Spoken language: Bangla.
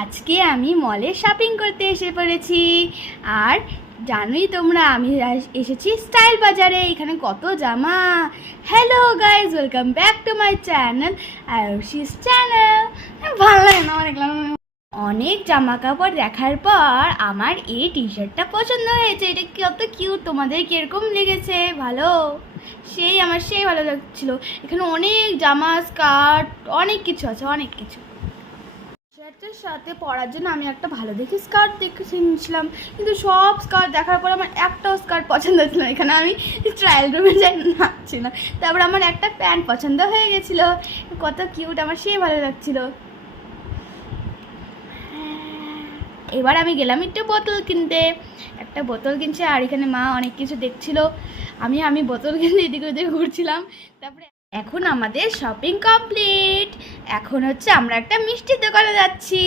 আজকে আমি মলে শপিং করতে এসে পড়েছি। আর জানোই তোমরা আমি এসেছি স্টাইল বাজারে। এখানে কত জামা। Hello guys, welcome back to my channel Ayushi's channel. ভালো লাগে না দেখলাম। অনেক জামা কাপড় দেখার পর আমার এই টি শার্টটা পছন্দ হয়েছে। এটা কত কিউট, তোমাদের কিরকম লেগেছে? ভালো, আমার সেই ভালো লাগছিল। এখানে অনেক জামা, স্কার্ট, অনেক কিছু আছে, অনেক কিছু। শার্টের সাথে পরার জন্য আমি একটা ভালো দেখে স্কার্ট দেখে নিয়েছিলাম, কিন্তু সব স্কার্ট দেখার পর আমার একটাও স্কার্ট পছন্দ হচ্ছিল না। এখানে আমি ট্রায়াল রুমে যাই নাচছি না, তারপর আমার একটা প্যান্ট পছন্দ হয়ে গেছিলো। কত কিউট, আমার সেই ভালো লাগছিলো। এবার আমি গেলাম একটু বোতল কিনতে। একটা বোতল কিনছে, আর এখানে মা অনেক কিছু দেখছিল। আমি বোতল কিনতে এদিকে ওদিকে ঘুরছিলাম। তারপরে এখন আমাদের শপিং কমপ্লিট। এখন হচ্ছে আমরা একটা মিষ্টির দোকানে যাচ্ছি।